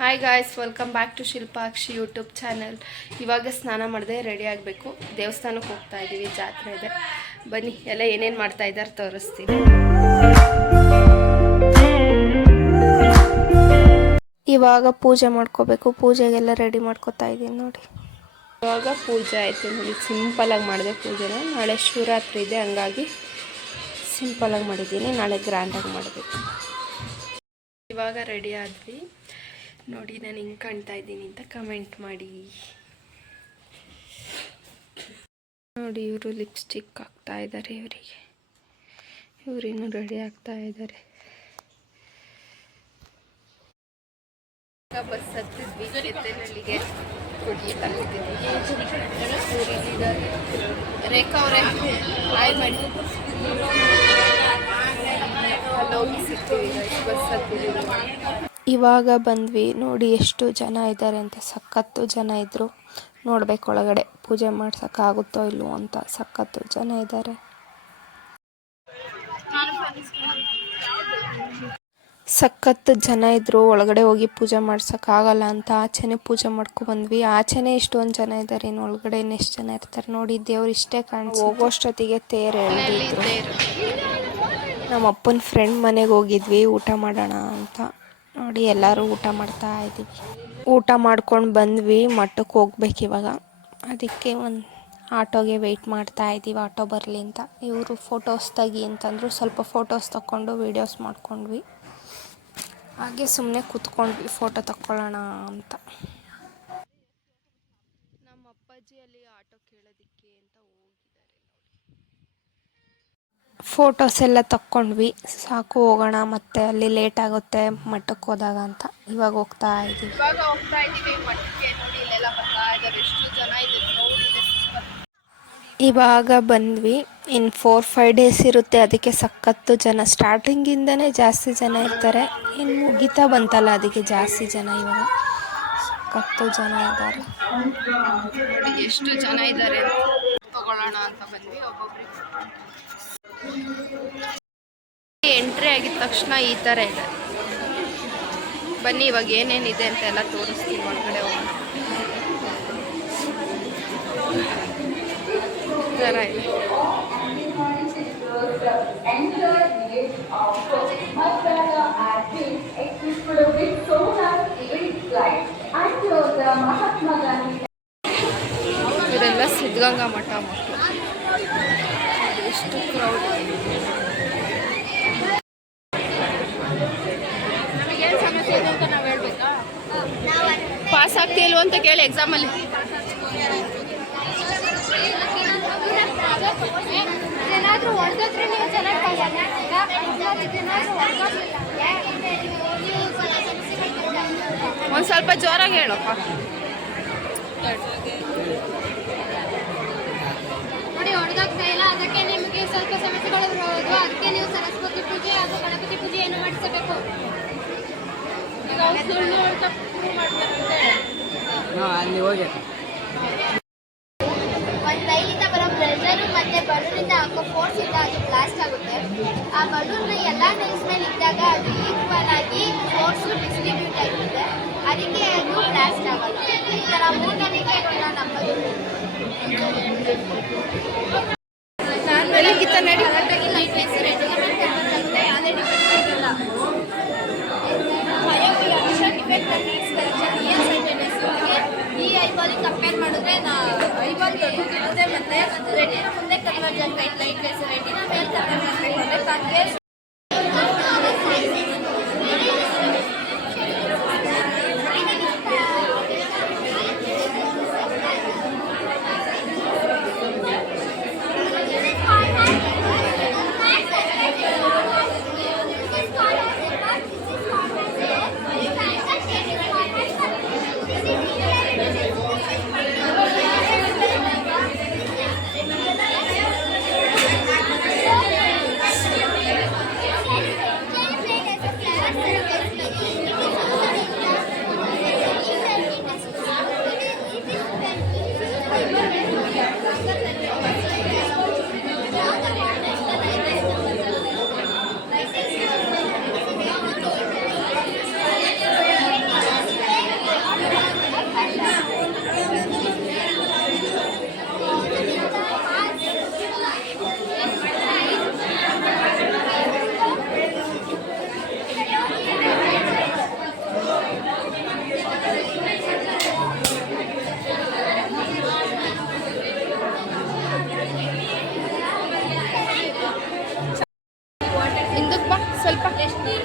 Hi guys, welcome back to Shilpakshi YouTube channel. ಇವಾಗ ಸ್ನಾನ ಮಾಡಿದೆ, ರೆಡಿ ಆಗಬೇಕು. ದೇವಸ್ಥಾನಕ್ಕೆ ಹೋಗ್ತಾ ಇದ್ದೀವಿ, ಜಾತ್ರೆ ಇದೆ. ಬನ್ನಿ, ಎಲ್ಲ ಏನೇನು ಮಾಡ್ತಾ ಇದ್ದಾರೆ ತೋರಿಸ್ತೀನಿ. ಇವಾಗ ಪೂಜೆ ಮಾಡ್ಕೋಬೇಕು. ಪೂಜೆಗೆಲ್ಲ ರೆಡಿ ಮಾಡ್ಕೋತಾ ಇದ್ದೀನಿ ನೋಡಿ. ಇವಾಗ ಪೂಜೆ ಆಯಿತು ನೋಡಿ. ಸಿಂಪಲಾಗಿ ಮಾಡಿದೆ ಪೂಜೆನ. ನಾಳೆ ಶಿವರಾತ್ರಿ ಇದೆ, ಹಂಗಾಗಿ ಸಿಂಪಲಾಗಿ ಮಾಡಿದ್ದೀನಿ. ನಾಳೆ ಗ್ರ್ಯಾಂಡಾಗಿ ಮಾಡಬೇಕು. ಇವಾಗ ರೆಡಿ ಆದ್ವಿ ನೋಡಿ. ನಾನು ಹಿಂಗೆ ಕಾಣ್ತಾ ಇದ್ದೀನಿ ಅಂತ ಕಮೆಂಟ್ ಮಾಡಿ ನೋಡಿ. ಇವರು ಲಿಪ್ಸ್ಟಿಕ್ ಹಾಕ್ತಾ ಇದ್ದಾರೆ. ಇವರಿನ್ನೂ ರೆಡಿ ಆಗ್ತಾ ಇದ್ದಾರೆ. ಬಸ್ ಹತ್ತಿದ್ವಿ, ಎತ್ತನಹಳ್ಳಿಗೆ ಕೊಡಿ ತಗ್ತಿದ್ವಿ. ರೇಖಾ ಅವರೇ ಹಾಯ್ ಮಾಡಿ. ಅಲ್ಲೋಗಿ ಸಿಗ್ತೀವಿ, ಬಸ್ ಹತ್ತಿದ್ದೀವಿ. ಇವಾಗ ಬಂದ್ವಿ ನೋಡಿ. ಎಷ್ಟು ಜನ ಇದ್ದಾರೆ ಅಂತ. ಸಖತ್ತು ಜನ ಇದ್ದರು. ನೋಡ್ಬೇಕು ಒಳಗಡೆ ಪೂಜೆ ಮಾಡ್ಸೋಕ್ಕಾಗುತ್ತೋ ಇಲ್ವೋ ಅಂತ. ಸಖತ್ತು ಜನ ಇದ್ದಾರೆ. ಸಖತ್ತು ಜನ ಇದ್ದರು. ಒಳಗಡೆ ಹೋಗಿ ಪೂಜೆ ಮಾಡ್ಸೋಕ್ಕಾಗಲ್ಲ ಅಂತ ಆಚೆನೇ ಪೂಜೆ ಮಾಡ್ಕೊಬಂದ್ವಿ. ಆಚೆನೇ ಇಷ್ಟೊಂದು ಜನ ಇದ್ದಾರೆ, ಇನ್ನು ಒಳಗಡೆ ಎಷ್ಟು ಜನ ಇರ್ತಾರೆ ನೋಡಿ. ದೇವ್ರು ಇಷ್ಟೇ ಕಾಣಿಸಿ. ಹೋಗೋಷ್ಟೊತ್ತಿಗೆ ತೇರು ಎಳೆದಿದ್ರು. ನಮ್ಮ ಅಪ್ಪನ ಫ್ರೆಂಡ್ ಮನೆಗೆ ಹೋಗಿದ್ವಿ ಊಟ ಮಾಡೋಣ ಅಂತ ನೋಡಿ. ಎಲ್ಲರೂ ಊಟ ಮಾಡ್ತಾ ಇದ್ದೀವಿ. ಊಟ ಮಾಡ್ಕೊಂಡು ಬಂದ್ವಿ. ಮಠಕ್ಕೆ ಹೋಗ್ಬೇಕು ಇವಾಗ. ಅದಕ್ಕೆ ಒಂದು ಆಟೋಗೆ ವೆಯ್ಟ್ ಮಾಡ್ತಾ ಇದ್ದೀವಿ, ಆಟೋ ಬರಲಿ ಅಂತ. ಇವರು ಫೋಟೋಸ್ ತೆಗಿ ಅಂತಂದರು. ಸ್ವಲ್ಪ ಫೋಟೋಸ್ ತಗೊಂಡು ವೀಡಿಯೋಸ್ ಮಾಡ್ಕೊಂಡ್ವಿ. ಹಾಗೆ ಸುಮ್ಮನೆ ಕೂತ್ಕೊಂಡ್ವಿ ಫೋಟೋ ತಕ್ಕೊಳ್ಳೋಣ ಅಂತ. ನಮ್ಮ ಅಪ್ಪಾಜಿ ಅಲ್ಲಿ ಆಟೋ ಕೇಳೋದಕ್ಕೆ ಅಂತ ಹೋಗಿದ್ದಾರೆ ನೋಡಿ. ಫೋಟೋಸ್ ಎಲ್ಲ ತಕ್ಕೊಂಡ್ವಿ. ಸಾಕು, ಹೋಗೋಣ, ಮತ್ತೆ ಅಲ್ಲಿ ಲೇಟ್ ಆಗುತ್ತೆ ಮಠಕ್ಕೆ ಹೋದಾಗ ಅಂತ ಇವಾಗ ಹೋಗ್ತಾ ಇದ್ದೀವಿ. ಮಠಕ್ಕೆ ನೋಡಿ. ಇಲ್ಲೆಲ್ಲ ಬರ್ತಾ ಇದ್ದಾರೆ. ಎಷ್ಟು ಜನ ಇದ್ದಾರೆ ನೋಡಿ. ಇವಾಗ ಬಂದ್ವಿ. ಇನ್ನು 4-5 ಡೇಸ್ ಇರುತ್ತೆ, ಅದಕ್ಕೆ ಸಖತ್ತು ಜನ. ಸ್ಟಾರ್ಟಿಂಗಿಂದನೇ ಜಾಸ್ತಿ ಜನ ಇರ್ತಾರೆ. ಇನ್ನು ಮುಗಿತಾ ಬಂತಲ್ಲ, ಅದಕ್ಕೆ ಜಾಸ್ತಿ ಜನ. ಇವಾಗ ಸಖತ್ತು ಜನ ಇದ್ದಾರೆ ನೋಡಿ. ಎಷ್ಟು ಜನ ಇದ್ದಾರೆ ತಗೊಳ್ಳೋಣ ಅಂತ ಬಂದ್ವಿ. ಒಬ್ಬೊಬ್ರಿಗೆ ಎಂಟ್ರಿ ಆಗಿದ ತಕ್ಷಣ ಈ ಥರ ಇದೆ. ಬನ್ನಿ, ಇವಾಗ ಏನೇನಿದೆ ಅಂತ ಎಲ್ಲ ತೋರಿಸ್ತೀವಿ. ಒಳಗಡೆ ಹೋಗಿ ಥರ ಇದೆ. ಇವರೆಲ್ಲ ಸಿದ್ಧಗಂಗಾ ಮಠ ಮಕ್ಕಳು. ಎಷ್ಟು ಕ್ರೌಡ್. ನಮಗೇನು ಸಮಸ್ಯೆ ಇದೆ ಅಂತ ನಾವು ಹೇಳ್ಬೇಕಾ? ಪಾಸ್ ಆಗ್ತಿಲ್ವ ಅಂತ ಕೇಳಿ ಎಕ್ಸಾಮಲ್ಲಿ. ಏನಾದರೂ ಹೊಡೆದ್ರೆ ನೀವು ಚೆನ್ನಾಗಿ ಒಂದು ಸ್ವಲ್ಪ ಜೋರಾಗಿ ಹೇಳಪ್ಪ. ನೋಡಿ, ಹೊಡೆದಾಗ್ತಾ ಇಲ್ಲ. ಅದಕ್ಕೆ ನಿಮಗೆ ಸ್ವಲ್ಪ ಸಮಸ್ಯೆಗಳು ಬರೋದು. ಅದಕ್ಕೆ ನೀವು ಸರಸ್ವತಿ ಪೂಜೆ ಹಾಗೂ ಗಣಪತಿ ಪೂಜೆಯನ್ನು ಮಾಡಿಸಬೇಕು. ಅಲ್ಲಿ ಹೋಗಿ ಒಂದು ಕೈಲಿಂದ ಬರೋ ಪ್ರೆಷರು ಮತ್ತು ಬಲೂನಿಂದ ಹಾಕೋ ಫೋರ್ಸಿಂದ ಅದು ಬ್ಲಾಸ್ಟ್ ಆಗುತ್ತೆ. ಆ ಬಲೂನ್ನ ಎಲ್ಲ ನೈಸ್ ಮೇಲೆ ಇದ್ದಾಗ ಅದು ಈಕ್ವಲ್ ಆಗಿ ಫೋರ್ಸು ಡಿಸ್ಟ್ರಿಬ್ಯೂಟ್ ಆಗಿರುತ್ತೆ. ಅದಕ್ಕೆ ಅದು ಬ್ಲಾಸ್ಟ್ ಆಗಲ್ಲ. ಈ ಥರ ಮೂಢನಂಬಿಕೆಗಳನ್ನ ನಂಬೋದು. ಕರೆಕ್ಟಾಗಿ ಲೈಟ್ನೆಸ್ ರೆಡಿಮೇಡ್ ಆಗುತ್ತೆ. ಯಾವುದೇ ಡಿಫೆಕ್ಟ್ ಇಲ್ಲ. ಈ ಐಬಾಲಿಗೆ ಕಂಪೇರ್ ಮಾಡಿದ್ರೆ ಐಬಾಲ್ ದೊಡ್ಡದಿರುತ್ತೆ. ಮತ್ತು ರೆಟಿನ ಮುಂದೆ ಕನ್ವರ್ಜ್ ಆಗೈತೆ. ಲೈಟ್ನೆಸ್ ರೆಟಿನ ಮೇಲೆ ಕನ್ವರ್ಜ್ ಆಗಬೇಕು. ಕಾನ್ವೇಸ್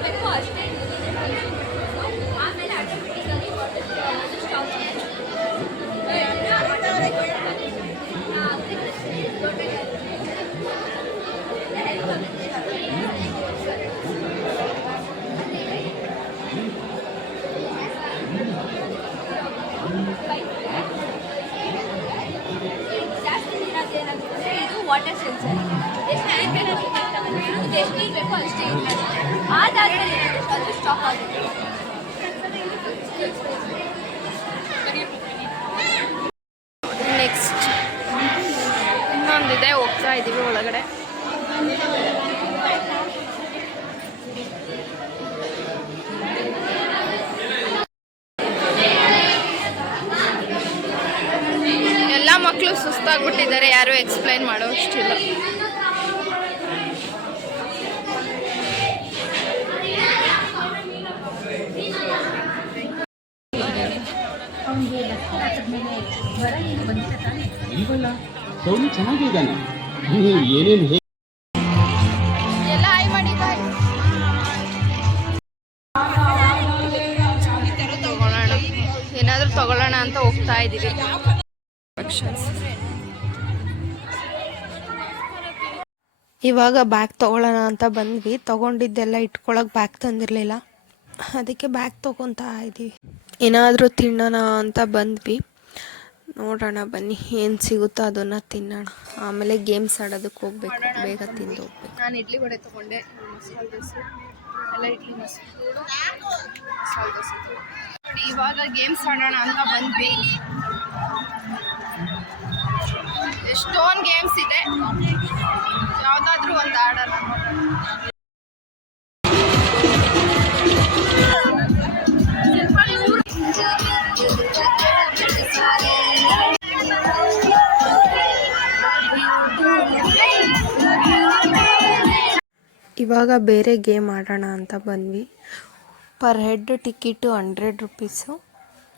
ಬೇಕು ಅಷ್ಟೇ ಆಮೇಲೆ ಆಟೋಮೆಟಿಕಲಿ ವಾಟರ್ ಸ್ಟಾಪ್ ಜಾಸ್ತಿ ಏನಾಗುತ್ತೆ ಇದು ವಾಟರ್ ಸೆನ್ಸರ್ ಎಷ್ಟು ಆ್ಯಂಗಲ್ ಎಷ್ಟು ನೀರು ಬೇಕೋ ಅಷ್ಟೇ ಅದಾದ್ಮೇಲೆ ಅದು ಸ್ಟಾಪ್ ಆಗುತ್ತೆ ನೆಕ್ಸ್ಟ್ ಇನ್ನೊಂದಿದೆ, ಹೋಗ್ತಾ ಇದ್ದೀವಿ ಒಳಗಡೆ. ಎಲ್ಲ ಮಕ್ಕಳು ಸುಸ್ತಾಗ್ಬಿಟ್ಟಿದ್ದಾರೆ, ಯಾರು ಎಕ್ಸ್ಪ್ಲೈನ್ ಮಾಡೋ ಅಷ್ಟಿಲ್ಲ. ಇಲ್ವಲ್ಲ, ಸೌಲಿ ಚೆನ್ನಾಗೇ ಇದ್ದಾನೆ. ಏನೇನು ಎಲ್ಲ ಆಯ್ ಮಾಡಿ ತಗೊಳ್ಳೋಣ, ಏನಾದರೂ ತಗೊಳ್ಳೋಣ ಅಂತ ಹೋಗ್ತಾ ಇದ್ದೀವಿ. ಇವಾಗ ಬ್ಯಾಗ್ ತೊಗೊಳ್ಳೋಣ ಅಂತ ಬಂದ್ವಿ. ತೊಗೊಂಡಿದ್ದೆಲ್ಲ ಇಟ್ಕೊಳಕ್ಕೆ ಬ್ಯಾಗ್ ತಂದಿರಲಿಲ್ಲ, ಅದಕ್ಕೆ ಬ್ಯಾಗ್ ತೊಗೊತಾ ಇದ್ದೀವಿ. ಏನಾದರೂ ತಿನ್ನೋಣ ಅಂತ ಬಂದ್ವಿ. ನೋಡೋಣ ಬನ್ನಿ, ಏನು ಸಿಗುತ್ತೋ ಅದನ್ನು ತಿನ್ನೋಣ. ಆಮೇಲೆ ಗೇಮ್ಸ್ ಆಡೋದಕ್ಕೆ ಹೋಗ್ಬೇಕು, ಬೇಗ ತಿಂದು ಹೋಗ್ಬೇಕು. ನಾನು ಇಡ್ಲಿ ವಡೆ ತೊಗೊಂಡೆ, ಮಸಾಲೆ ದೋಸೆ ಎಲ್ಲ ಇಡ್ಲಿ ಮಸಾಲೆ ದೋಸೆ ನೋಡಿ. ಇವಾಗ ಗೇಮ್ಸ್ ಆಡೋಣ ಅಂತ ಬಂದ್ವಿ. ಎಷ್ಟೊಂದು ಗೇಮ್ಸ್ ಇದೆ, ಯಾವುದಾದ್ರೂ ಒಂದು ಆಡೋಣ. ಇವಾಗ ಬೇರೆ ಗೇಮ್ ಆಡೋಣ ಅಂತ ಬಂದ್ವಿ. Per head ticket 100 rupees.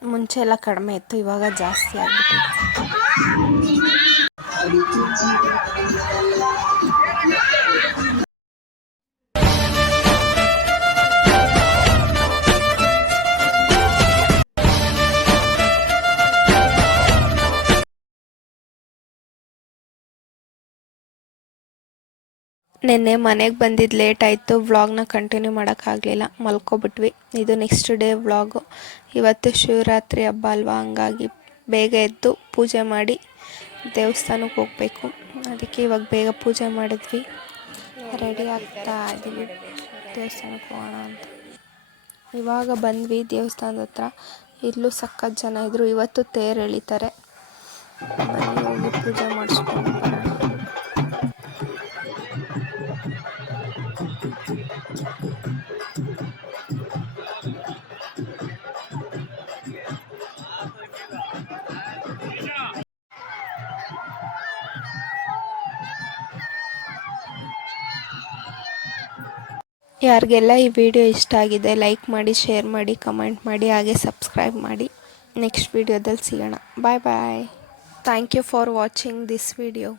ಮುಂಚೆ ಎಲ್ಲ ಕಡಿಮೆ ಇತ್ತು, ಇವಾಗ ಜಾಸ್ತಿ ಆಗಿಬಿಟ್ಟಿದೆ. ನೆನ್ನೆ ಮನೆಗೆ ಬಂದಿದ್ದು ಲೇಟ್ ಆಯಿತು, ವ್ಲಾಗ್ನ ಕಂಟಿನ್ಯೂ ಮಾಡೋಕ್ಕಾಗಲಿಲ್ಲ, ಮಲ್ಕೊಬಿಟ್ವಿ. ಇದು ನೆಕ್ಸ್ಟ್ ಡೇ ವ್ಲಾಗು. ಇವತ್ತು ಶಿವರಾತ್ರಿ ಹಬ್ಬ ಅಲ್ವಾ, ಹಂಗಾಗಿ ಬೇಗ ಎದ್ದು ಪೂಜೆ ಮಾಡಿ ದೇವಸ್ಥಾನಕ್ಕೆ ಹೋಗಬೇಕು. ಅದಕ್ಕೆ ಇವಾಗ ಬೇಗ ಪೂಜೆ ಮಾಡಿದ್ವಿ, ರೆಡಿ ಆಗ್ತಾ ಇದ್ದೀವಿ ದೇವಸ್ಥಾನಕ್ಕೆ ಹೋಗೋಣ ಅಂತ. ಇವಾಗ ಬಂದ್ವಿ ದೇವಸ್ಥಾನದ ಹತ್ರ. ಇಲ್ಲೂ ಸಖತ್ ಜನ ಇದ್ದರು. ಇವತ್ತು ತೇರು ಎಳಿತಾರೆ, ಬನ್ನಿ ಹೋಗಿ ಪೂಜೆ ಮಾಡಿಸ್ಕೊಂಡು ಬರೋಣ. ಯಾರಿಗೆಲ್ಲ ಈ ವಿಡಿಯೋ ಇಷ್ಟ ಆಗಿದೆ ಲೈಕ್ ಮಾಡಿ, ಶೇರ್ ಮಾಡಿ, ಕಮೆಂಟ್ ಮಾಡಿ, ಹಾಗೆ ಸಬ್ಸ್ಕ್ರೈಬ್ ಮಾಡಿ. ನೆಕ್ಸ್ಟ್ ವಿಡಿಯೋದಲ್ಲಿ ಸಿಗೋಣ. Bye bye. Thank you for watching this video.